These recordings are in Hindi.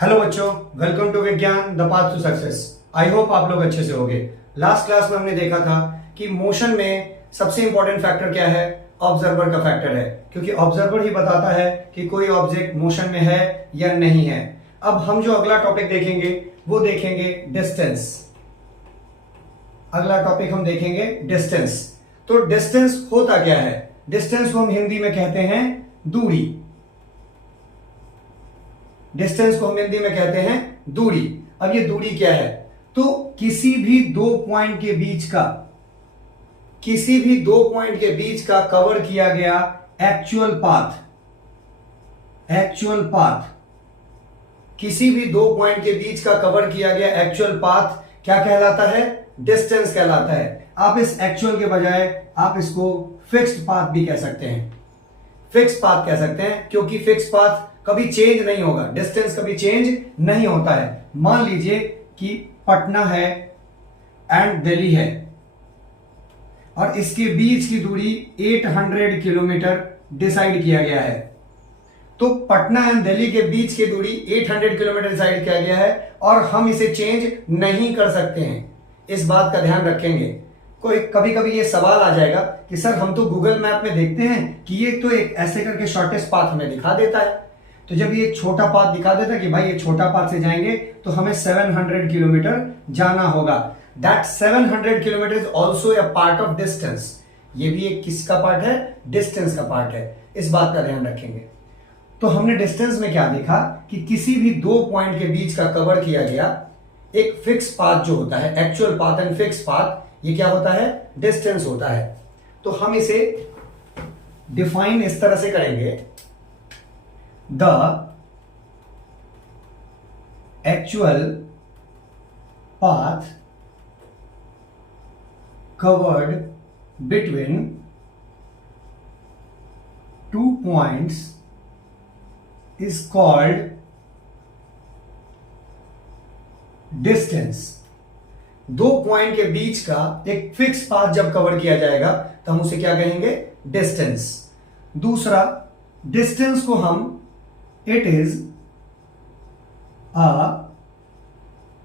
हेलो बच्चों, welcome to Vigyan the path to success. I hope आप लोग अच्छे से होंगे। लास्ट क्लास में हमने देखा था कि मोशन में सबसे इंपॉर्टेंट फैक्टर क्या है? ऑब्जर्वर का फैक्टर है, क्योंकि ऑब्जर्वर ही बताता है कि कोई ऑब्जेक्ट मोशन में है या नहीं है। अब हम जो अगला टॉपिक देखेंगे वो देखेंगे डिस्टेंस। अगला टॉपिक हम देखेंगे डिस्टेंस। तो डिस्टेंस होता क्या है? डिस्टेंस को हम हिंदी में कहते हैं दूरी। डिस्टेंस को हम हिंदी में कहते हैं दूरी। अब ये दूरी क्या है? तो किसी भी दो पॉइंट के बीच का कवर किया गया एक्चुअल पाथ, किसी भी दो पॉइंट के बीच का कवर किया गया एक्चुअल पाथ क्या कहलाता है? डिस्टेंस कहलाता है। आप इस एक्चुअल के बजाय आप इसको फिक्स्ड पाथ भी कह सकते हैं। फिक्स पाथ कह सकते हैं, क्योंकि फिक्स पाथ कभी चेंज नहीं होगा, डिस्टेंस कभी चेंज नहीं होता है। मान लीजिए कि पटना है एंड दिल्ली है और इसके बीच की दूरी 800 किलोमीटर डिसाइड किया गया है। तो पटना एंड दिल्ली के बीच की दूरी 800 किलोमीटर डिसाइड किया गया है और हम इसे चेंज नहीं कर सकते हैं। इस बात का ध्यान रखेंगे। कोई कभी कभी ये सवाल आ जाएगा कि सर हम तो गूगल मैप में देखते हैं कि ये तो एक ऐसे करके शॉर्टेस्ट पाथ हमें दिखा देता है। तो जब ये छोटा पाथ दिखा देता है कि भाई ये छोटा पाथ से जाएंगे तो हमें 700 किलोमीटर जाना होगा। That 700 kilometre is also a part of distance. ये भी एक किसका पार्ट है? डिस्टेंस का पार्ट है। इस बात का ध्यान रखेंगे। तो हमने डिस्टेंस में क्या देखा कि किसी भी दो पॉइंट के बीच का कवर किया गया एक फिक्स पाथ जो होता है, actual path and fix path, ये क्या होता है? डिस्टेंस होता है। तो हम इसे डिफाइन इस तरह से करेंगे, the actual path covered between two points is called distance. दो पॉइंट के बीच का एक फिक्स पाथ जब कवर किया जाएगा तो हम उसे क्या कहेंगे? डिस्टेंस। दूसरा, डिस्टेंस को हम it is a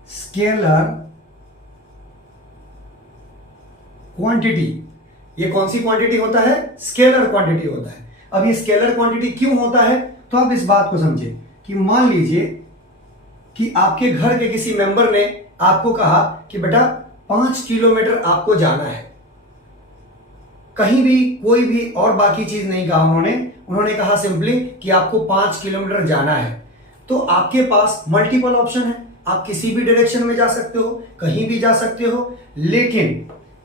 scalar quantity. ये कौन सी क्वांटिटी होता है? स्केलर क्वांटिटी होता है। अब ये स्केलर क्वांटिटी क्यों होता है? तो आप इस बात को समझिए कि मान लीजिए कि आपके घर के किसी मेंबर ने आपको कहा कि बेटा 5 किलोमीटर आपको जाना है। कहीं भी कोई भी और बाकी चीज नहीं कहा उन्होंने कहा सिंपली कि आपको 5 किलोमीटर जाना है। तो आपके पास मल्टीपल ऑप्शन है, आप किसी भी डायरेक्शन में जा सकते हो, कहीं भी जा सकते हो, लेकिन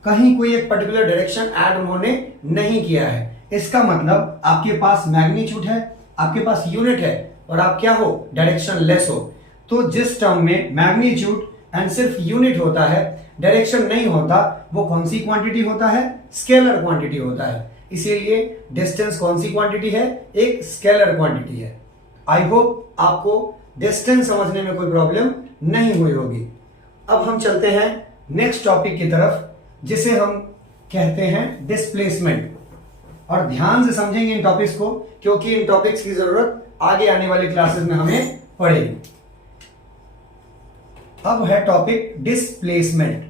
कहीं कोई एक पर्टिकुलर डायरेक्शन ऐड उन्होंने नहीं किया है। इसका मतलब आपके पास मैग्नीट्यूड है, आपके पास यूनिट है और आप क्या हो? डायरेक्शन लेस हो। तो जिस टर्म में मैग्नीट्यूड एंड सिर्फ यूनिट होता है, डायरेक्शन नहीं होता, वो कौन सी क्वांटिटी होता है? स्केलर क्वांटिटी होता है। इसीलिए डिस्टेंस कौन सी क्वांटिटी है? एक स्केलर क्वांटिटी है। आई होप आपको डिस्टेंस समझने में कोई प्रॉब्लम नहीं हुई होगी। अब हम चलते हैं नेक्स्ट टॉपिक की तरफ, जिसे हम कहते हैं डिस्प्लेसमेंट। और ध्यान से समझेंगे इन टॉपिक्स को, क्योंकि इन टॉपिक्स की जरूरत आगे आने वाले क्लासेस में हमें पड़ेगी। अब है टॉपिक डिस्प्लेसमेंट।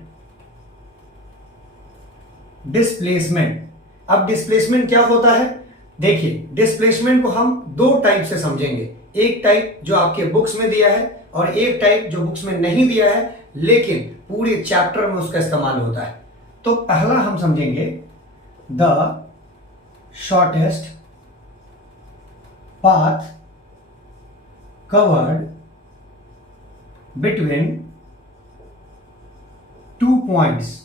अब डिस्प्लेसमेंट क्या होता है? देखिए, डिस्प्लेसमेंट को हम दो टाइप से समझेंगे। एक टाइप जो आपके बुक्स में दिया है और एक टाइप जो बुक्स में नहीं दिया है लेकिन पूरे चैप्टर में उसका इस्तेमाल होता है। तो पहला हम समझेंगे the shortest path covered between two points.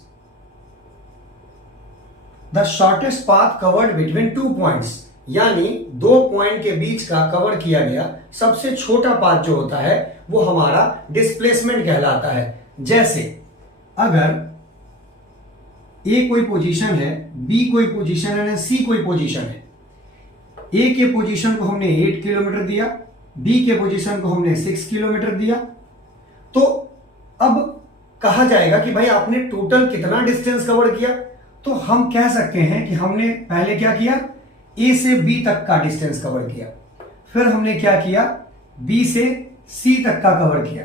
The shortest path covered between two points, यानी दो पॉइंट के बीच का कवर किया गया सबसे छोटा पाथ जो होता है वो हमारा डिस्प्लेसमेंट कहलाता है। जैसे अगर ए कोई पोजीशन है, बी कोई पोजीशन है, सी कोई पोजीशन है। ए के पोजीशन को हमने 8 किलोमीटर दिया, बी के पोजीशन को हमने 6 किलोमीटर दिया। तो अब कहा जाएगा कि भाई आपने टोटल कितना डिस्टेंस कवर किया? तो हम कह सकते हैं कि हमने पहले क्या किया? ए से बी तक का डिस्टेंस कवर किया। फिर हमने क्या किया? बी से सी तक का कवर किया।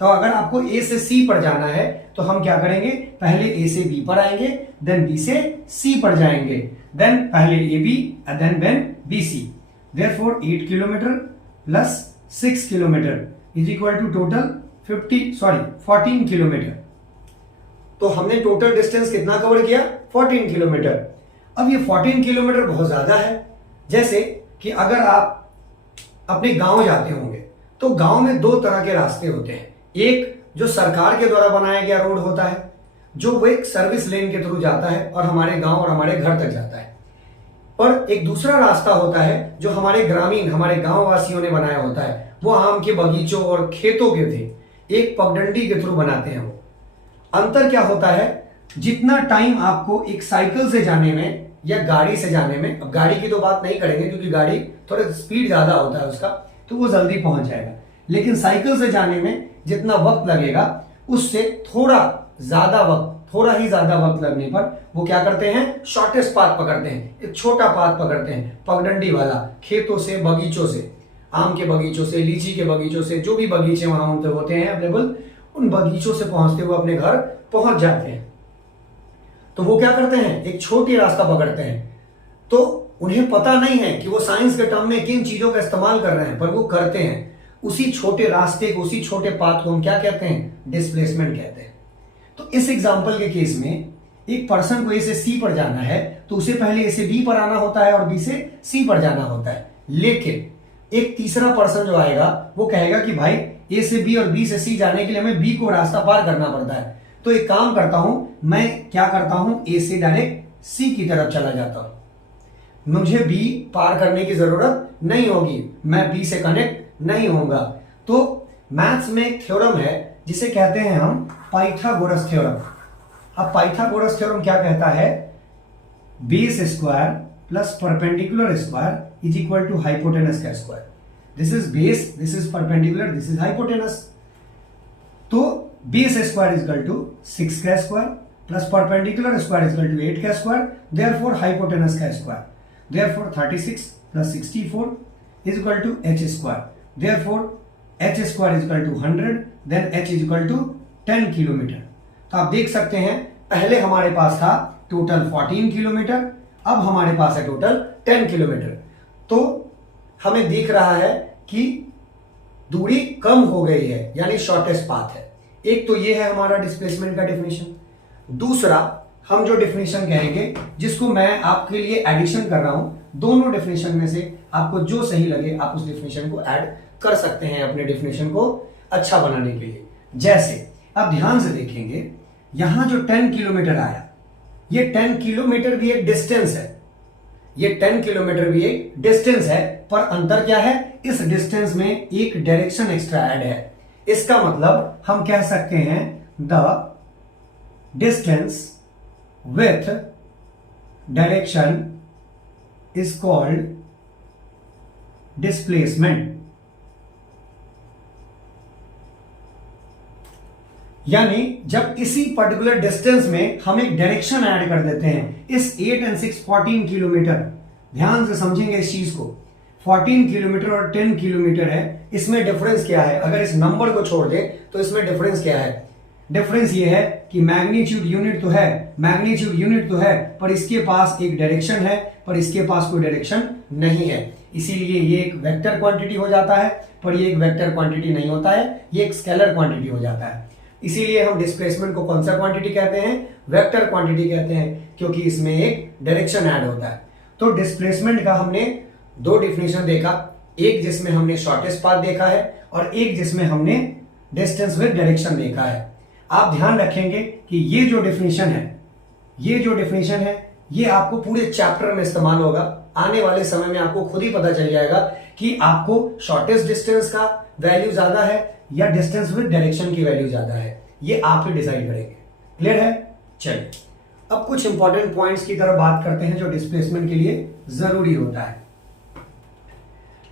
तो अगर आपको ए से सी पर जाना है तो हम क्या करेंगे, पहले ए से बी पर आएंगे, देन बी से सी पर जाएंगे, देन पहले A B then B C. Therefore 8 kilometre plus 6 kilometre is equal to total 14 kilometre. तो हमने टोटल डिस्टेंस कितना कवर किया, 14 किलोमीटर। अब ये 14 किलोमीटर बहुत ज्यादा है। जैसे कि अगर आप अपने गांव जाते होंगे तो गांव में दो तरह के रास्ते होते हैं। एक जो सरकार के द्वारा बनाया गया रोड होता है, जो वो एक सर्विस लेन के थ्रू जाता है और हमारे गांव और हमारे घर तक जाता है। और एक दूसरा रास्ता होता है जो हमारे ग्रामीण, हमारे गांव वासियों ने बनाया होता है। वो आम के बगीचों और खेतों के थे, एक पगडंडी के थ्रू बनाते हैं। वो अंतर क्या होता है, जितना टाइम आपको एक साइकिल से जाने में या गाड़ी से जाने में, अब गाड़ी की तो बात नहीं करेंगे क्योंकि गाड़ी थोड़ा स्पीड ज्यादा होता है उसका, तो वो जल्दी पहुंच जाएगा, लेकिन साइकिल से जाने में जितना वक्त लगेगा उससे थोड़ा ही ज्यादा वक्त लगने पर वो क्या करते हैं, शॉर्टेस्ट पाथ पकड़ते हैं, एक छोटा पाथ पकड़ते हैं, पगडंडी वाला, खेतों से, बगीचों से, आम के बगीचों से, लीची के बगीचों से, जो भी बगीचे वहां होते हैं अवेलेबल, उन बगीचों से पहुंचते हुए अपने घर पहुंच जाते हैं। तो वो क्या करते हैं, एक छोटी रास्ता पकड़ते हैं। तो उन्हें पता नहीं है कि वो साइंस के टर्म में किन चीजों का इस्तेमाल कर रहे हैं, पर वो करते हैं। उसी छोटे रास्ते को, उसी छोटे पाथ को हम क्या कहते हैं, डिस्प्लेसमेंट कहते हैं। तो इस एग्जांपल के केस में एक पर्सन को ए से सी पर जाना है तो उसे पहले ए से बी पर आना होता है और बी से सी पर जाना होता है। लेकिन एक तीसरा पर्सन जो आएगा वो कहेगा कि भाई ए से बी और बी से सी जाने के लिए हमें बी को रास्ता पार करना पड़ता है। तो एक काम करता हूं, मैं क्या करता हूं, ए से डायरेक्ट सी की तरफ चला जाता हूं। मुझे बी पार करने की जरूरत नहीं होगी, मैं बी से कनेक्ट नहीं होऊंगा। तो मैथ्स में एक थ्योरम है जिसे कहते हैं हम पाइथागोरस थ्योरम। अब पाइथागोरस थ्योरम क्या कहता है, base square plus perpendicular square is equal to hypotenuse का square. This is base, this is perpendicular, this is hypotenuse. तो base square is equal to 6 का square plus perpendicular square is equal to 8 का स्क्वायर, देयरफॉर हाइपोटेनस का square, therefore 36 plus 64 is equal to h square, therefore h square is equal to 100, then h is equal to 10 kilometre. तो आप देख सकते हैं पहले हमारे पास था टोटल 14 किलोमीटर, अब हमारे पास है टोटल 10 किलोमीटर। तो हमें दिख रहा है कि दूरी कम हो गई है, यानी शॉर्टेस्ट पाथ है। एक तो ये है हमारा डिस्प्लेसमेंट का डेफिनेशन। दूसरा हम जो डेफिनेशन कहेंगे, जिसको मैं आपके लिए एडिशन कर रहा हूं, दोनों डेफिनेशन में से आपको जो सही लगे आप उस डेफिनेशन को ऐड कर सकते हैं अपने डेफिनेशन को अच्छा बनाने के लिए। जैसे अब ध्यान से देखेंगे, यहां जो 10 किलोमीटर आया, ये 10 किलोमीटर भी एक डिस्टेंस है, ये 10 किलोमीटर भी एक डिस्टेंस है, पर अंतर क्या है, इस डिस्टेंस में एक डायरेक्शन एक्स्ट्रा ऐड है। इसका मतलब हम कह सकते हैं the distance with direction is called displacement. यानी जब इसी पर्टिकुलर डिस्टेंस में हम एक डायरेक्शन ऐड कर देते हैं, इस 8 और 6 14 किलोमीटर, ध्यान से समझेंगे इस चीज को, 14 किलोमीटर और 10 किलोमीटर है, इसमें डिफरेंस क्या है, अगर इस नंबर को छोड़ दें तो इसमें डिफरेंस क्या है, डिफरेंस ये है कि मैग्नीट्यूड यूनिट तो है, मैग्नीट्यूड यूनिट तो है, पर इसके पास एक डायरेक्शन है, पर इसके पास कोई डायरेक्शन नहीं है। इसीलिए ये एक वेक्टर क्वांटिटी हो जाता है, पर ये एक वेक्टर क्वांटिटी नहीं होता है, ये एक स्केलर क्वांटिटी हो जाता है। इसीलिए हम डिस्प्लेसमेंट को कौन सा क्वांटिटी कहते हैं, वेक्टर क्वांटिटी कहते हैं, क्योंकि इसमें एक डायरेक्शन ऐड होता है। तो डिस्प्लेसमेंट का हमने दो डिफिनेशन देखा, एक जिसमें हमने शॉर्टेस्ट पाथ देखा है और एक जिसमें हमने डिस्टेंस विद डायरेक्शन देखा है। आप ध्यान रखेंगे कि ये जो डिफिनेशन है, ये आपको पूरे चैप्टर में इस्तेमाल होगा। आने वाले समय में आपको खुद ही पता चल जाएगा कि आपको शॉर्टेस्ट डिस्टेंस का वैल्यू ज्यादा है या डिस्टेंस विद डायरेक्शन की वैल्यू ज्यादा है, ये आप ही डिसाइड करेंगे। क्लियर है? चलिए अब कुछ इंपॉर्टेंट पॉइंट्स की तरफ बात करते हैं जो डिस्प्लेसमेंट के लिए जरूरी होता है।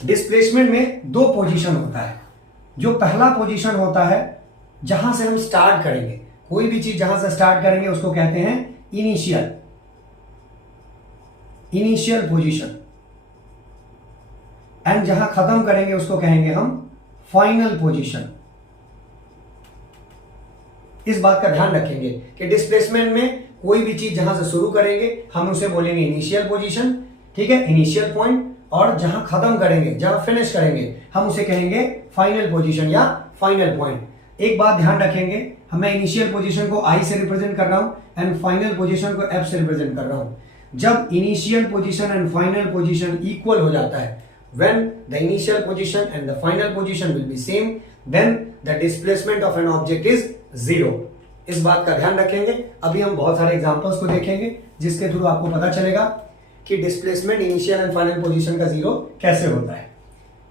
डिस्प्लेसमेंट में दो पोजीशन होता है। जो पहला पोजीशन होता है जहां से हम स्टार्ट करेंगे, कोई भी चीज जहां से स्टार्ट करेंगे उसको कहते हैं इनिशियल पोजीशन, एंड जहां खत्म करेंगे उसको कहेंगे हम फाइनल पोजीशन। इस बात का ध्यान रखेंगे कि डिस्प्लेसमेंट में कोई भी चीज जहां से शुरू करेंगे हम उसे बोलेंगे इनिशियल पोजीशन, ठीक है, इनिशियल पॉइंट, और जहां खत्म करेंगे, जहां फिनिश करेंगे, हम उसे कहेंगे फाइनल पोजीशन या फाइनल पॉइंट। एक बात ध्यान रखेंगे, मैं इनिशियल पोजीशन को आई से रिप्रेजेंट कर रहा हूं एंड फाइनल पोजीशन को एफ से रिप्रेजेंट कर रहा हूं। जब initial position and final position equal हो जाता है, when the initial position and the final position will be same, then the displacement of an object is zero। इस बात का ध्यान रखेंगे। अभी हम बहुत सारे एग्जांपल्स को देखेंगे जिसके थ्रू आपको पता चलेगा कि displacement initial and final position का जीरो कैसे होता है।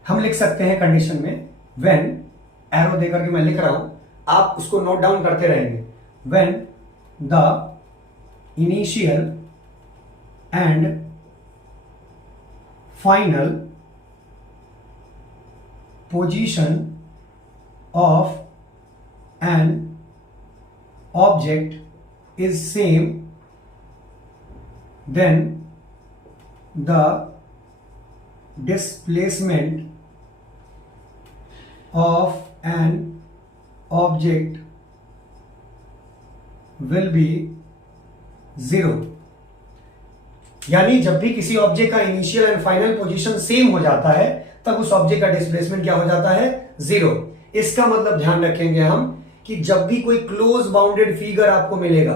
हम लिख सकते हैं कंडीशन में when, एरो देकर के मैं लिख रहा हूं, आप उसको नोट डाउन करते रहेंगे। when the initial and final position of an object is same, then the displacement of an object will be zero। यानी जब भी किसी ऑब्जेक्ट का initial and final position same हो जाता है तब उस ऑब्जेक्ट का डिस्प्लेसमेंट क्या हो जाता है, जीरो। इसका मतलब ध्यान रखेंगे हम कि जब भी कोई क्लोज बाउंडेड फिगर आपको मिलेगा,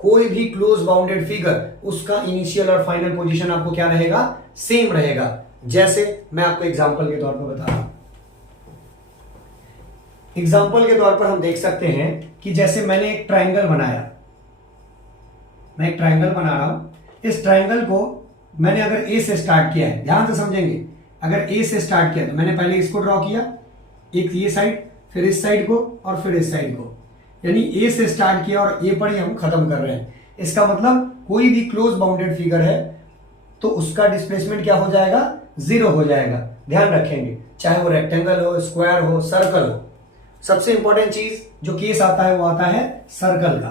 कोई भी क्लोज बाउंडेड फिगर, उसका इनिशियल और फाइनल पोजीशन आपको क्या रहेगा, सेम रहेगा। जैसे मैं आपको एग्जांपल के तौर पर बता रहा हूं। एग्जांपल के तौर पर हम देख सकते हैं कि जैसे मैंने एक ट्रायंगल बनाया, मैं एक ट्रायंगल बना रहा हूं। इस ट्रायंगल को मैंने अगर ए से स्टार्ट किया है, ध्यान से समझेंगे, अगर ए से स्टार्ट किया तो मैंने पहले इसको ड्रॉ किया, एक ये साइड, फिर इस साइड को, और फिर इस साइड को, यानी ए से स्टार्ट किया और ए पर ही हम खत्म कर रहे हैं। इसका मतलब कोई भी क्लोज बाउंडेड फिगर है तो उसका डिस्प्लेसमेंट क्या हो जाएगा, जीरो हो जाएगा। ध्यान रखेंगे, चाहे वो रेक्टेंगल हो, स्क्वायर हो, सर्कल हो। सबसे इंपॉर्टेंट चीज जो केस आता है वो आता है सर्कल का।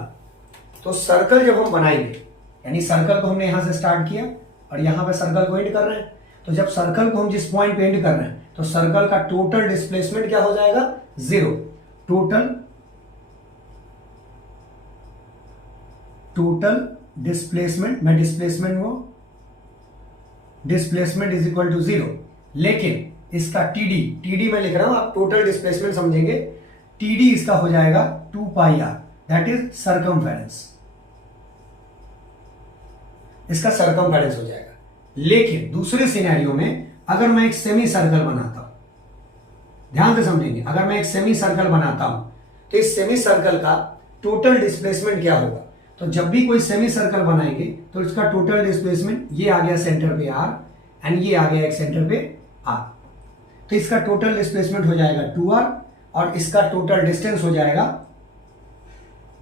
तो सर्कल जब हम बनाएंगे, यानी सर्कल को हमने यहां से स्टार्ट किया और यहां पे सर्कल को एंड कर रहे हैं, तो जब सर्कल को हम जिस पॉइंट पे एंड कर रहे हैं तो सर्कल का टोटल डिस्प्लेसमेंट क्या हो जाएगा, जीरो। टोटल डिस्प्लेसमेंट, मैं displacement is equal to zero. लेकिन इसका टीडी मैं लिख रहा हूं, आप टोटल डिस्प्लेसमेंट समझेंगे। टीडी इसका हो जाएगा 2 pi are, that is circumference. इसका सर्कमफेरेंस हो जाएगा। लेकिन दूसरे सिनेरियो में अगर मैं एक सेमी सर्कल बनाता हूं, ध्यान से समझेंगे, अगर मैं एक सेमी सर्कल बनाता हूं तो इस सेमी सर्कल का टोटल डिस्प्लेसमेंट क्या होगा, तो जब भी कोई सेमी सर्कल बनाएंगे तो इसका टोटल डिस्प्लेसमेंट, ये आ गया सेंटर पे आर एंड ये आ गया एक सेंटर पे आर, तो इसका टोटल डिस्प्लेसमेंट हो जाएगा 2r और इसका टोटल डिस्टेंस हो जाएगा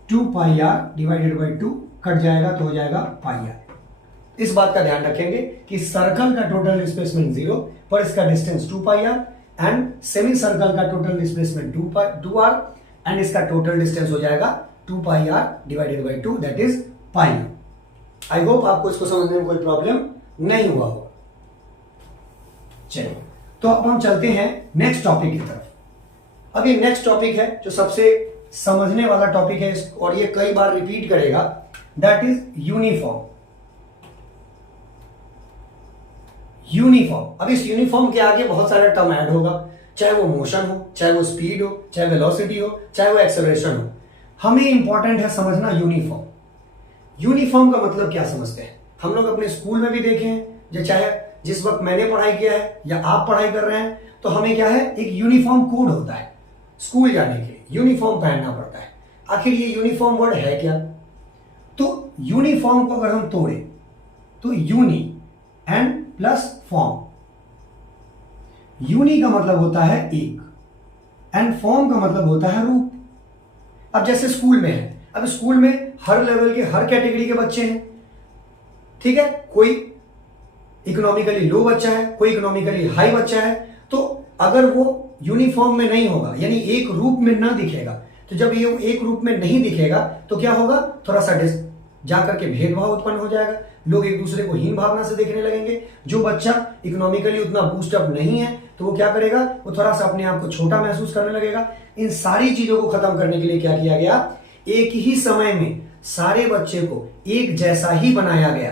2 pi r divided by 2, cut जाएगा तो हो जाएगा पाई आर। इस बात का ध्यान रखेंगे कि सर्कल का टोटल डिस्प्लेसमेंट 0 पर इसका distance 2 pi r and semi circle का टोटल डिस्प्लेसमेंट 2r एंड इसका टोटल डिस्टेंस हो जाएगा 2 pi r divided by 2, that is pi r. I hope आपको इसको समझने में कोई प्रॉब्लम नहीं हुआ होगा। चलिए, तो अब हम चलते हैं नेक्स्ट टॉपिक की तरफ। अब ये नेक्स्ट टॉपिक है जो सबसे समझने वाला टॉपिक है और ये कई बार रिपीट करेगा, दैट इज यूनिफॉर्म। अब इस यूनिफॉर्म के आगे बहुत सारा टर्म ऐड होगा, चाहे वो मोशन हो, चाहे वो स्पीड हो, चाहे वेलोसिटी हो, चाहे वो एक्सेलरेशन हो। हमें इंपॉर्टेंट है समझना यूनिफॉर्म। यूनिफॉर्म का मतलब क्या समझते हैं, हम लोग अपने स्कूल में भी देखे हैं, जो चाहे जिस वक्त मैंने पढ़ाई किया है या आप पढ़ाई कर रहे हैं, तो हमें क्या है, एक यूनिफॉर्म कोड होता है स्कूल जाने के लिए, यूनिफॉर्म पहनना पड़ता है। आखिर ये यूनिफॉर्म वर्ड है क्या, तो यूनिफॉर्म को अगर हम तोड़े तो uni and plus form. Uni का मतलब होता है एक एंड फॉर्म का मतलब होता है रूप। अब जैसे स्कूल में है, अब स्कूल में हर लेवल के, हर कैटेगरी के बच्चे हैं, ठीक है, कोई इकोनॉमिकली लो बच्चा है, कोई इकोनॉमिकली हाई बच्चा है, तो अगर वो यूनिफॉर्म में नहीं होगा, यानी एक रूप में ना दिखेगा, तो जब ये एक रूप में नहीं दिखेगा तो क्या होगा, थोड़ा सा जाकर के भेदभाव उत्पन्न हो जाएगा। लोग एक दूसरे को हीन भावना से देखने लगेंगे। जो बच्चा इकोनॉमिकली उतना बूस्टअप नहीं है तो वो क्या करेगा, वो थोड़ा सा अपने आप को छोटा महसूस करने लगेगा। इन सारी चीजों को खत्म करने के लिए क्या किया गया, एक ही समय में सारे बच्चे को एक जैसा ही बनाया गया,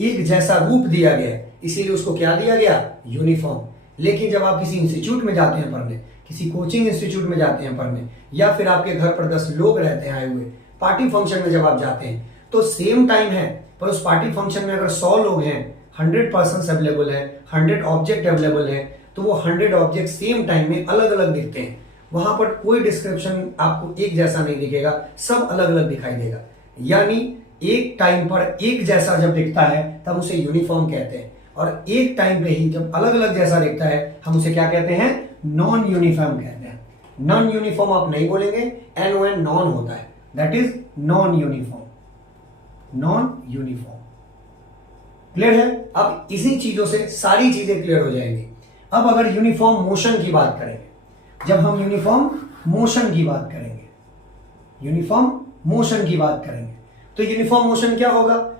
एक जैसा रूप दिया गया, इसीलिए उसको क्या दिया गया, यूनिफॉर्म। लेकिन जब आप किसी इंस्टीट्यूट में जाते हैं पढ़ने, किसी कोचिंग इंस्टीट्यूट में जाते हैं पढ़ने, या फिर आपके घर पर 10 लोग रहते हैं आए हुए, पार्टी फंक्शन में जब आप जाते हैं तो सेम टाइम है, पर उस पार्टी फंक्शन में अगर 100 लोग हैं, 100 पर्सन्स अवेलेबल है, 100 ऑब्जेक्ट अवेलेबल है, तो वो 100 ऑब्जेक्ट सेम टाइम में अलग अलग दिखते हैं। वहां पर कोई डिस्क्रिप्शन आपको एक जैसा नहीं दिखेगा, सब अलग अलग दिखाई देगा। यानी एक टाइम पर एक जैसा जब दिखता है तब उसे यूनिफॉर्म कहते हैं, और एक टाइम पे ही जब अलग अलग जैसा दिखता है हम उसे क्या कहते हैं, नॉन यूनिफॉर्म कहते हैं। नॉन यूनिफॉर्म आप नहीं बोलेंगे, NON नॉन होता है, that is non uniform, non uniform. Clear है? अब इसी चीजों से सारी चीजें क्लियर हो जाएंगी। अब अगर यूनिफॉर्म मोशन की बात करेंगे, जब हम यूनिफॉर्म मोशन की बात करेंगे, यूनिफॉर्म मोशन की बात करेंगे, तो यूनिफॉर्म मोशन क्या होगा,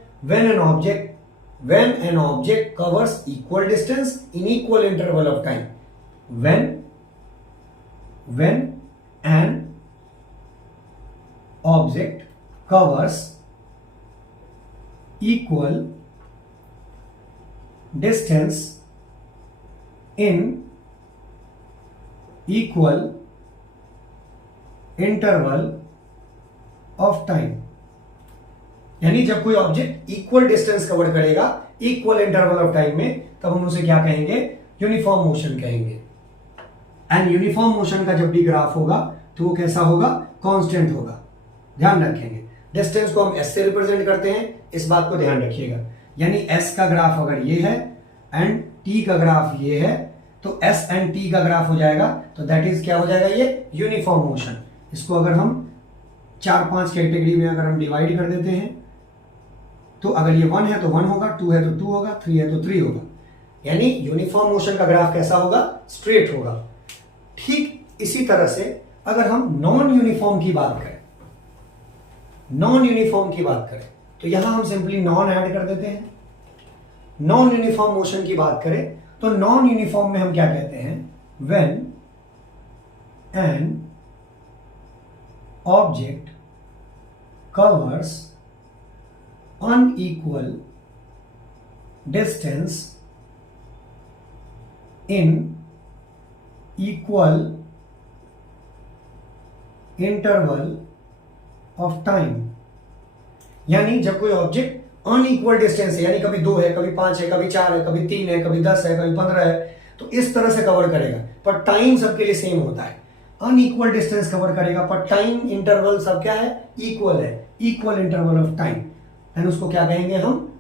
when an object covers equal distance in equal interval of time, when an object covers equal distance in equal interval of time, यानी जब कोई ऑब्जेक्ट इक्वल डिस्टेंस कवर करेगा इक्वल इंटरवल ऑफ टाइम में, तब हम उसे क्या कहेंगे, यूनिफॉर्म मोशन कहेंगे। एंड यूनिफॉर्म मोशन का जब भी ग्राफ होगा तो वो कैसा होगा, कांस्टेंट होगा। ध्यान रखेंगे, डिस्टेंस को हम s से रिप्रेजेंट करते हैं, इस बात को ध्यान रखिएगा। यानी s का ग्राफ अगर ये है एंड t का ग्राफ ये है, तो s एंड t का ग्राफ हो जाएगा, तो दैट इज क्या हो जाएगा, ये यूनिफॉर्म मोशन। इसको अगर हम 4-5 कैटेगरी में अगर हम डिवाइड कर देते हैं, तो अगर ये 1 है तो 1 होगा, 2 है तो 2 होगा, 3 है तो 3 होगा। यानी यूनिफॉर्म मोशन का ग्राफ कैसा होगा, स्ट्रेट होगा। ठीक इसी तरह से अगर हम नॉन यूनिफॉर्म की बात करें, नॉन यूनिफॉर्म की बात करें, तो यहां हम सिंपली नॉन ऐड कर देते हैं। नॉन यूनिफॉर्म मोशन की बात करें तो नॉन यूनिफॉर्म में हम क्या कहते हैं, when an object covers unequal distance in equal interval of time, यानी जब कोई ऑब्जेक्ट अनइक्वल डिस्टेंस है, यानी कभी 2 है, कभी 5 है, कभी 4 है, कभी 3 है, कभी 10 है, कभी 15 है, तो इस तरह से कवर करेगा, पर टाइम सबके लिए सेम होता है। अनइक्वल डिस्टेंस कवर करेगा पर टाइम इंटरवल सब क्या है, इक्वल है, equal interval of time, and उसको क्या कहेंगे हम,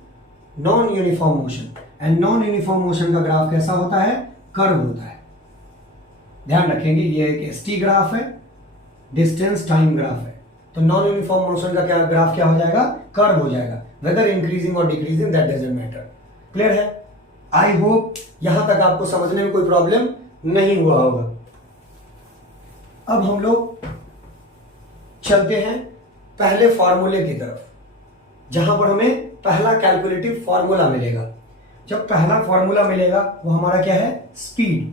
non uniform motion. And non uniform motion का ग्राफ कैसा होता है, कर्व होता है। ध्यान रखेंगे, ये एक ST ग्राफ है, डिस्टेंस टाइम ग्राफ है, तो नॉन यूनिफॉर्म मोशन का क्या ग्राफ क्या हो जाएगा, कर्व हो जाएगा। वेदर इंक्रीजिंग और decreasing that doesn't matter. Clear है? आई होप यहां तक आपको समझने में कोई प्रॉब्लम नहीं हुआ होगा। अब हम लोग चलते हैं पहले फॉर्मूले की तरफ, जहां पर हमें पहला कैलकुलेटिव फॉर्मूला मिलेगा। जब पहला फॉर्मूला मिलेगा वो हमारा क्या है, स्पीड।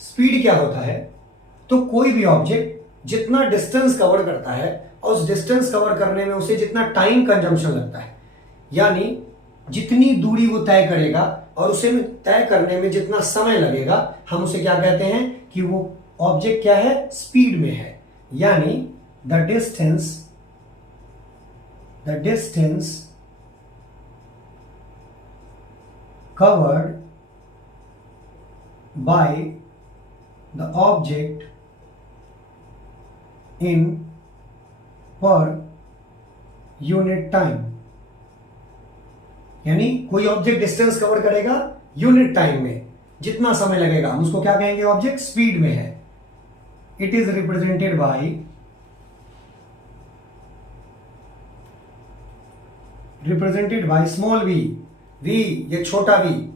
स्पीड क्या होता है, तो कोई भी ऑब्जेक्ट जितना डिस्टेंस कवर करता है और उस डिस्टेंस कवर करने में उसे जितना टाइम कंजम्पशन लगता है, यानी जितनी दूरी वो तय करेगा और उसे तय करने में जितना समय लगेगा, हम उसे क्या कहते हैं कि वो ऑब्जेक्ट क्या है, स्पीड में है। यानी the distance covered by the object in per unit time, यानी कोई ऑब्जेक्ट डिस्टेंस कवर करेगा यूनिट टाइम में, जितना समय लगेगा हम उसको क्या कहेंगे, ऑब्जेक्ट स्पीड में है। It is represented by small v. ये छोटा वी,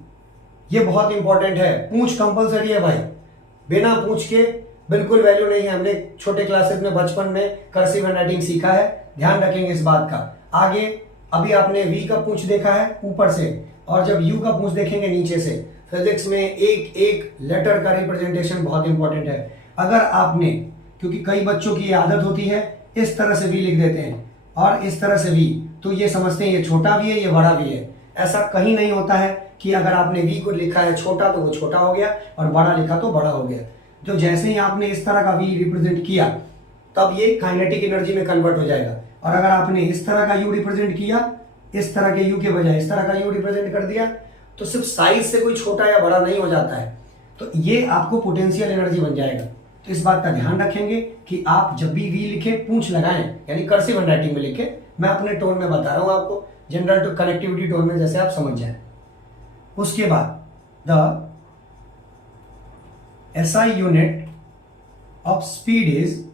ये बहुत इंपॉर्टेंट है। पूंछ कंपलसरी है भाई, बिना पूंछ के बिल्कुल वैल्यू नहीं है। हमने छोटे क्लासेस में बचपन में कर्सिव हैंडराइटिंग सीखा है, ध्यान रखेंगे इस बात का। आगे अभी आपने वी का पूंछ देखा है ऊपर से, और जब यू का पूंछ देखेंगे नीचे से। फिजिक्स में एक एक लेटर का रिप्रेजेंटेशन बहुत इंपॉर्टेंट है। अगर आपने, क्योंकि कई बच्चों की आदत होती है इस तरह से वी लिख देते हैं और इस तरह से वी, तो ये समझते हैं ये छोटा भी है ये बड़ा भी है। ऐसा कहीं नहीं होता है कि अगर आपने वी को लिखा है छोटा तो वो छोटा हो गया और बड़ा लिखा तो बड़ा हो गया। तो जैसे ही आपने इस तरह का वी रिप्रेजेंट किया तब ये काइनेटिक एनर्जी में कन्वर्ट हो जाएगा। और अगर आपने इस तरह का यू रिप्रेजेंट किया, इस तरह के यू के बजाय इस तरह का यू रिप्रेजेंट कर दिया, तो सिर्फ साइज से कोई छोटा या बड़ा नहीं हो जाता है, तो ये आपको पोटेंशियल एनर्जी बन जाएगा। तो इस बात का ध्यान रखेंगे कि आप जब भी वी लिखे पूंछ लगाएं, यानी कर्सिव हैंडराइटिंग में लिखे। मैं अपने टोन में बता रहा हूं आपको, जनरल टू कनेक्टिविटी टोन में, जैसे आप समझ जाए। उसके बाद the SI unit of speed is,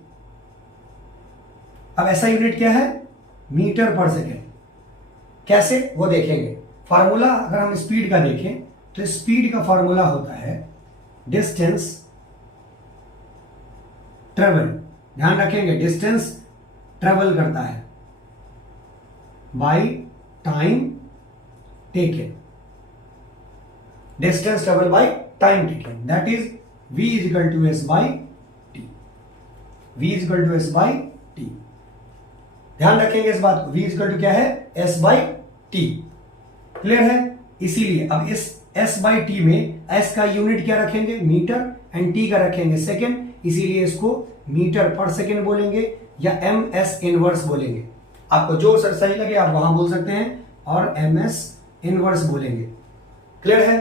अब SI यूनिट क्या है? Metre per second. कैसे वो देखेंगे। फार्मूला अगर हम स्पीड का देखें तो स्पीड का फार्मूला होता है डिस्टेंस ट्रेवल, ध्यान रखेंगे डिस्टेंस ट्रेवल करता है by time taken, distance travel by time taken, that is v is equal to s by T, v is equal to s by T. ध्यान रखेंगे इस बात को, v इज इक्वल टू क्या है? s by T. क्लियर है? इसीलिए अब इस s बाय टी में s का यूनिट क्या रखेंगे? मीटर, एंड t का रखेंगे सेकेंड, इसीलिए इसको मीटर पर सेकेंड बोलेंगे या ms इनवर्स बोलेंगे। आपको जो सही लगे आप वहां बोल सकते हैं, और ms इनवर्स बोलेंगे। क्लियर है?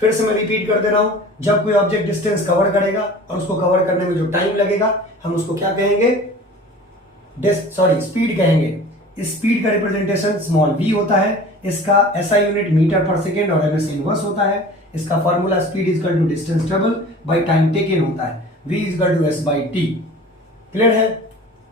फिर से मैं रिपीट कर दे रहा हूं, जब कोई ऑब्जेक्ट डिस्टेंस कवर करेगा और उसको कवर करने में जो टाइम लगेगा हम उसको क्या कहेंगे? स्पीड कहेंगे। स्पीड का रिप्रेजेंटेशन स्मॉल v होता है, इसका SI unit metre per second और ms इनवर्स होता है। इसका formula speed is equal to distance travel by time taken होता है, v is equal to s by t। Clear है?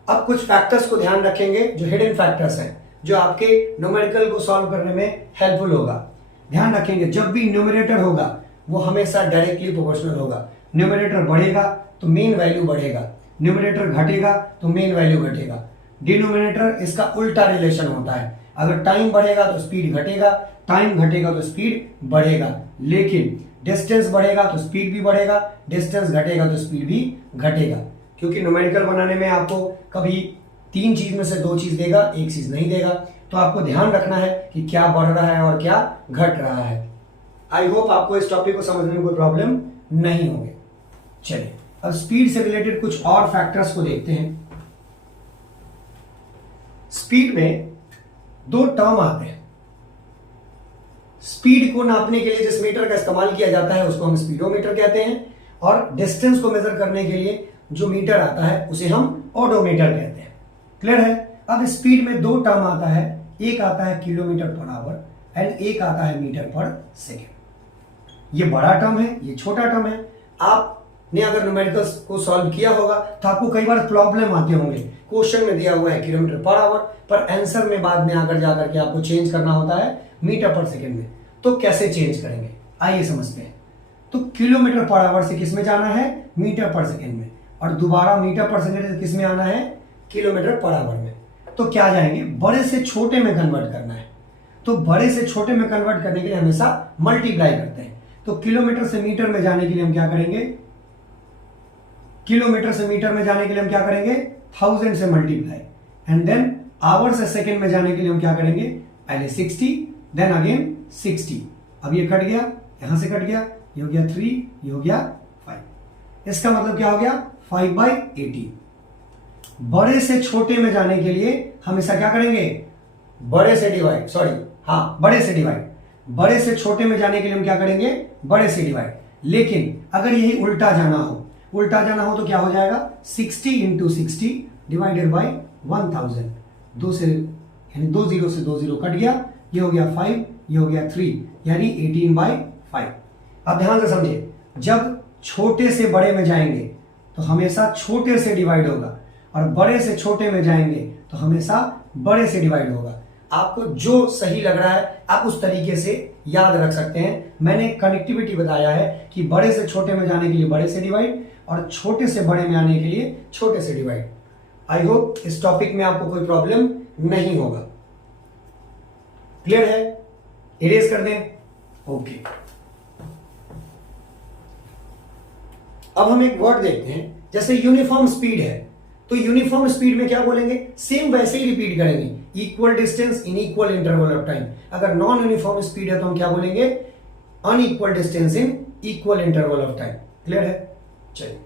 अब कुछ फैक्टर्स को ध्यान रखेंगे जो हिडन फैक्टर्स हैं, जो आपके न्यूमेरिकल को सॉल्व करने में हेल्पफुल होगा। ध्यान रखेंगे जब भी न्यूमरेटर होगा वो हमेशा डायरेक्टली प्रोपोर्शनल होगा। न्यूमरेटर बढ़ेगा तो मेन वैल्यू बढ़ेगा, न्यूमरेटर घटेगा तो मेन वैल्यू घटेगा। डिनोमिनेटर इसका उल्टा रिलेशन होता है, अगर टाइम बढ़ेगा तो स्पीड घटेगा, टाइम घटेगा तो स्पीड बढ़ेगा। लेकिन डिस्टेंस बढ़ेगा तो स्पीड भी बढ़ेगा, डिस्टेंस घटेगा तो स्पीड भी घटेगा। क्योंकि न्यूमेरिकल बनाने में आपको कभी 3 चीज में से 2 चीज देगा, 1 चीज नहीं देगा। तो आपको ध्यान रखना है कि क्या बढ़ रहा है और क्या घट रहा है। आई होप आपको इस टॉपिक को समझने में कोई प्रॉब्लम नहीं होगी। चलिए अब स्पीड से रिलेटेड कुछ और फैक्टर्स को देखते हैं। स्पीड में 2 टर्म आते हैं। स्पीड को नापने के लिए जिस मीटर का इस्तेमाल किया जाता है उसको हम स्पीडोमीटर कहते हैं, और डिस्टेंस को मेजर करने के लिए जो मीटर आता है उसे हम ओडोमीटर कहते हैं। क्लियर है? अब स्पीड में 2 टर्म आता है, एक आता है किलोमीटर पर आवर एंड एक आता है मीटर पर सेकेंड। ये बड़ा टर्म है, ये छोटा टर्म है। आपने अगर न्यूमेरिकल्स को सॉल्व किया होगा तो आपको कई बार प्रॉब्लम आते होंगे। क्वेश्चन में दिया हुआ है किलोमीटर पर आवर, पर आंसर में बाद में आकर जाकर के आपको चेंज करना होता है मीटर पर सेकेंड में। तो कैसे चेंज करेंगे आइए समझते हैं। तो किलोमीटर पर आवर से किस में जाना है? मीटर पर सेकेंड में, और दोबारा मीटर पर सेकेंड से किस में आना है? किलोमीटर पर आवर में। तो क्या जाएंगे? बड़े से छोटे में कन्वर्ट करना है। तो बड़े से छोटे में कन्वर्ट करने के लिए हमेशा मल्टीप्लाई करते हैं। तो किलोमीटर से मीटर में जाने के लिए हम क्या करेंगे? किलोमीटर से मीटर में जाने के लिए हम क्या करेंगे? 1000 से मल्टीप्लाई, एंड देन आवर से सेकेंड में जाने के लिए हम क्या करेंगे? पहले 60 देन अगेन 60। अब ये कट गया, यहां से कट गया, ये हो गया 3, ये हो गया 5। इसका मतलब क्या हो गया? 5/80। बड़े से छोटे में जाने के लिए हमेशा क्या करेंगे? बड़े से डिवाइड, बड़े से डिवाइड। बड़े से छोटे में जाने के लिए हम क्या करेंगे? बड़े से डिवाइड। लेकिन अगर यही उल्टा जाना हो तो क्या हो जाएगा? 60 × 60 डिवाइडेड बाय 1000। 2 से यानी 2 0 से 2 0 कट गया, ये हो गया 5, ये हो गया 3, यानी 18/5। अब ध्यान से समझिए, जब छोटे से बड़े में जाएंगे तो हमेशा छोटे से डिवाइड होगा, और बड़े से छोटे में जाएंगे तो हमेशा बड़े से डिवाइड होगा। आपको जो सही लग रहा है आप उस तरीके से याद रख सकते हैं। मैंने कनेक्टिविटी बताया है कि बड़े से छोटे में जाने के लिए बड़े से डिवाइड, और छोटे से बड़े में आने के लिए छोटे से डिवाइड। आई होप इस टॉपिक में आपको कोई प्रॉब्लम नहीं होगा। क्लियर है? इरेज कर दें। ओके, अब हम एक वर्ड देखते हैं, जैसे यूनिफॉर्म स्पीड है, तो यूनिफॉर्म स्पीड में क्या बोलेंगे? सेम वैसे ही रिपीट करेंगे, equal distance in equal interval of time. अगर नॉन यूनिफॉर्म स्पीड है तो हम क्या बोलेंगे? Unequal distance in equal interval of time. Clear है? चलिए,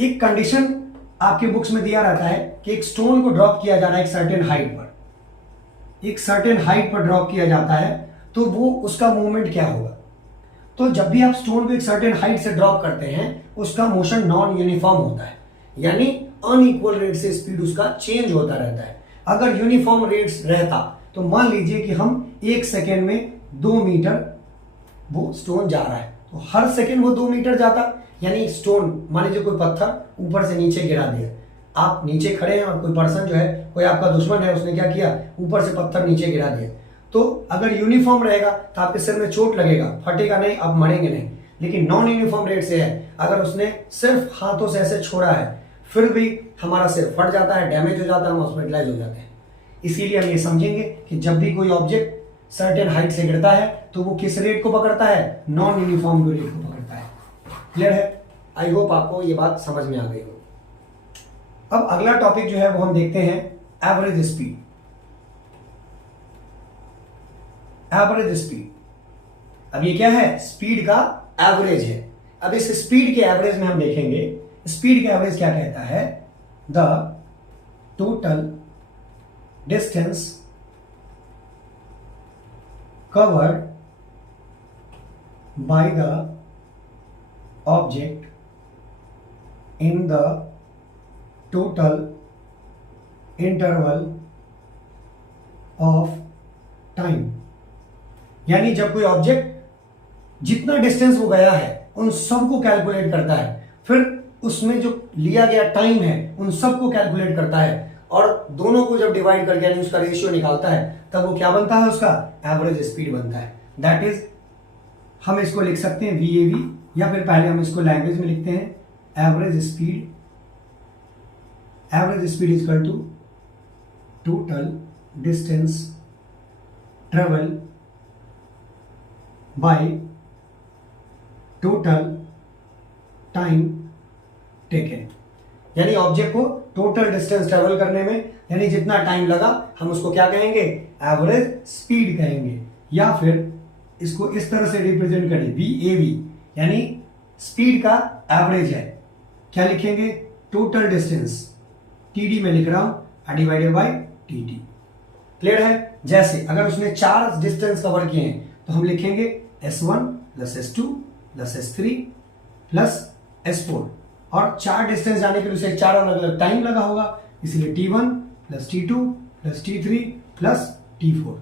एक कंडीशन आपके बुक्स में दिया रहता है कि एक स्टोन को ड्रॉप किया जा रहा है एक सर्टेन हाइट पर, एक सर्टेन हाइट पर ड्रॉप किया जाता है, तो वो उसका मूवमेंट क्या होगा? तो जब भी आप स्टोन को एक सर्टेन हाइट से ड्रॉप करते हैं, उसका मोशन नॉन यूनिफॉर्म होता है, यानी अनइक्वल रेट से स्पीड उसका चेंज होता रहता है। अगर यूनिफॉर्म रेट्स रहता तो मान लीजिए कि हम 1 सेकेंड में 2 मीटर वो स्टोन जा रहा है, तो हर सेकेंड वो 2 मीटर जाता, यानी स्टोन, मान लीजिए कोई पत्थर ऊपर से नीचे गिरा दिया, आप नीचे खड़े हैं और कोई पर्सन जो है, कोई आपका दुश्मन है, उसने क्या किया? ऊपर से पत्थर नीचे गिरा दिया। तो अगर यूनिफॉर्म रहेगा तो आपके सिर में चोट लगेगा, फटेगा नहीं, आप मरेंगे नहीं। लेकिन नॉन यूनिफॉर्म रेट से है, अगर उसने सिर्फ हाथों से ऐसे छोड़ा है, फिर भी हमारा सिर फट जाता है, डैमेज हो जाता है, हम हॉस्पिटलाइज हो जाते हैं। इसीलिए हम ये समझेंगे कि जब भी कोई ऑब्जेक्ट सर्टेन हाइट से गिरता है तो वो किस रेट को पकड़ता है? नॉन यूनिफॉर्म रेट को पकड़ता है। क्लियर है? आई होप आपको ये बात समझ में आ गई हो। अब अगला टॉपिक जो है वो हम देखते हैं एवरेज स्पीड। एवरेज स्पीड, अब ये क्या है? स्पीड का एवरेज है। अब इस स्पीड के एवरेज में हम देखेंगे, स्पीड का एवरेज क्या कहता है? The total distance covered by the object in the total interval of time। यानी जब कोई ऑब्जेक्ट जितना डिस्टेंस वो गया है उन सबको कैलकुलेट करता है, फिर उसमें जो लिया गया टाइम है उन सबको कैलकुलेट करता है, और दोनों को जब डिवाइड करके यानी उसका रेशियो निकालता है, तब वो क्या बनता है? उसका एवरेज स्पीड बनता है। दैट इज, हम इसको लिख सकते हैं VAV, या फिर पहले हम इसको लैंग्वेज में लिखते हैं average speed. Average speed is equal to total distance travel by total time taken. यानी ऑब्जेक्ट को टोटल डिस्टेंस ट्रेवल करने में यानी जितना टाइम लगा, हम उसको क्या कहेंगे? एवरेज स्पीड कहेंगे। या फिर इसको इस तरह से रिप्रेजेंट करें, VAV, यानी स्पीड का एवरेज है। क्या लिखेंगे? टोटल डिस्टेंस, TD में लिख रहा हूं, डिवाइडेड बाय TT। क्लियर है? जैसे अगर उसने 4 डिस्टेंस कवर किए हैं तो हम लिखेंगे S1 plus S2 plus S3 plus S4, और 4 डिस्टेंस जाने के लिए उसे 4 अलग अलग टाइम लगा होगा, इसलिए T1 plus T2 plus T3 plus T4।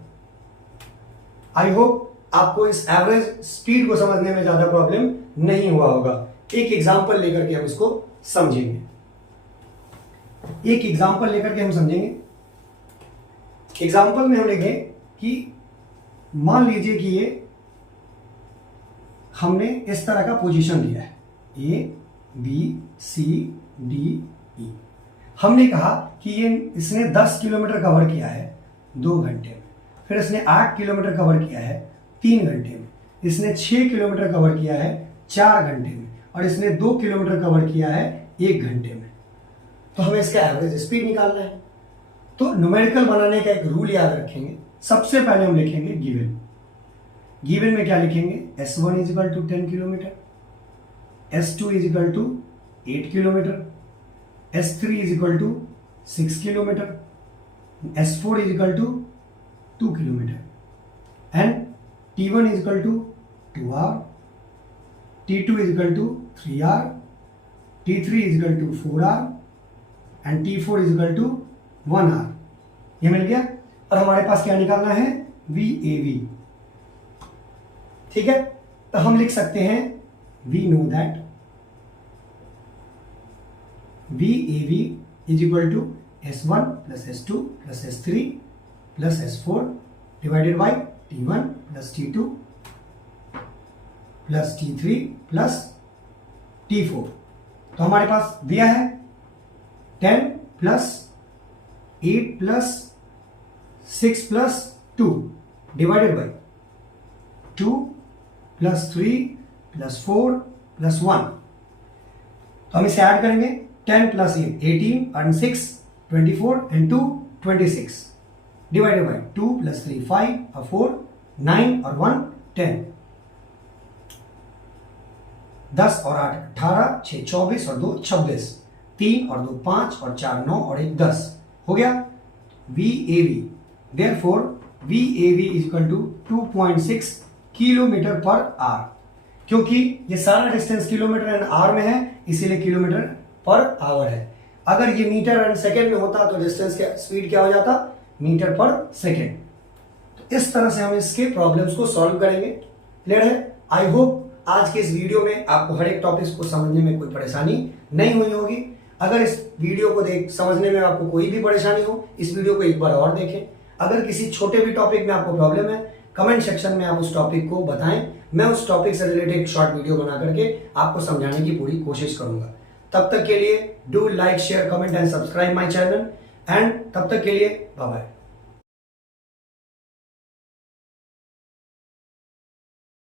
आई होप आपको इस एवरेज स्पीड को समझने में ज्यादा प्रॉब्लम नहीं हुआ होगा। एक एग्जांपल लेकर के हम इसको समझेंगे। एक एग्जांपल लेकर के हम समझेंगे। एग्जांपल में हम लिखेंगे कि मान लीजिए कि ये हमने इस तरह का पोजीशन दिया है, A B C D E। हमने कहा कि ये इसने 10 किलोमीटर कवर किया है 2 घंटे में, फिर इसने 8 किलोमीटर कवर किया है 3 घंटे में, इसने 6 किलोमीटर कवर किया है 4 घंटे में, और इसने 2 किलोमीटर कवर किया है 1 घंटे में। तो हमें इसका एवरेज स्पीड निकालना है। तो न्यूमेरिकल बनाने का एक रूल याद रखेंगे। सबसे पहले हम लिखेंगे गिवन। गिवन में क्या लिखेंगे? S1 is equal to 10 kilometre, S2 is equal to 8 kilometre, S3 is equal to 6 kilometre, S4 is equal to 2 kilometre, and T1 is equal to 2 hour, T2 is equal to 3 hour, T3 is equal to 4 hour, and T4 is equal to 1 hour। ये मिल गया। और हमारे पास क्या निकालना है? VAV। ठीक है, तो हम लिख सकते हैं we know that VAV is equal to S1 plus S2 plus S3 plus S4 divided by T1 plus T2 plus T3 plus T4। तो हमारे पास दिया है 10 plus 8 plus 6 plus 2, divided by 2 plus 3 plus 4 plus 1। तो हम इसे ऐड करेंगे 10 plus 18 and 6 24 and 2 26 divided by 2 plus 3 5 और 4 9 और 1 10। 10 और 8 18, 6 24 और 2 26, 3 और 2 5 और 4 9 और 1 10 हो गया VAV। Therefore VAV is equal to 2.6 kilometre per hour. क्योंकि ये सारा डिस्टेंस किलोमीटर एंड आवर में है इसीलिए किलोमीटर पर आवर है। अगर ये मीटर एंड सेकेंड में होता तो डिस्टेंस का स्पीड क्या हो जाता, मीटर पर सेकेंड। तो इस तरह से हम इसके प्रॉब्लम्स को सॉल्व करेंगे। क्लियर है? आई होप आज के इस वीडियो में आपको हर एक टॉपिक्स को समझने में कोई परेशानी नहीं हुई होगी। अगर इस वीडियो को समझने में आपको कोई भी परेशानी हो, इस वीडियो को एक बार और देखें। अगर किसी छोटे भी टॉपिक में आपको प्रॉब्लम है, कमेंट सेक्शन में आप उस टॉपिक को बताएं। मैं उस टॉपिक से रिलेटेड शॉर्ट वीडियो बना करके आपको समझाने की पूरी कोशिश करूंगा। तब तक के लिए do like share comment and subscribe my channel and तब तक के लिए बाय बाय।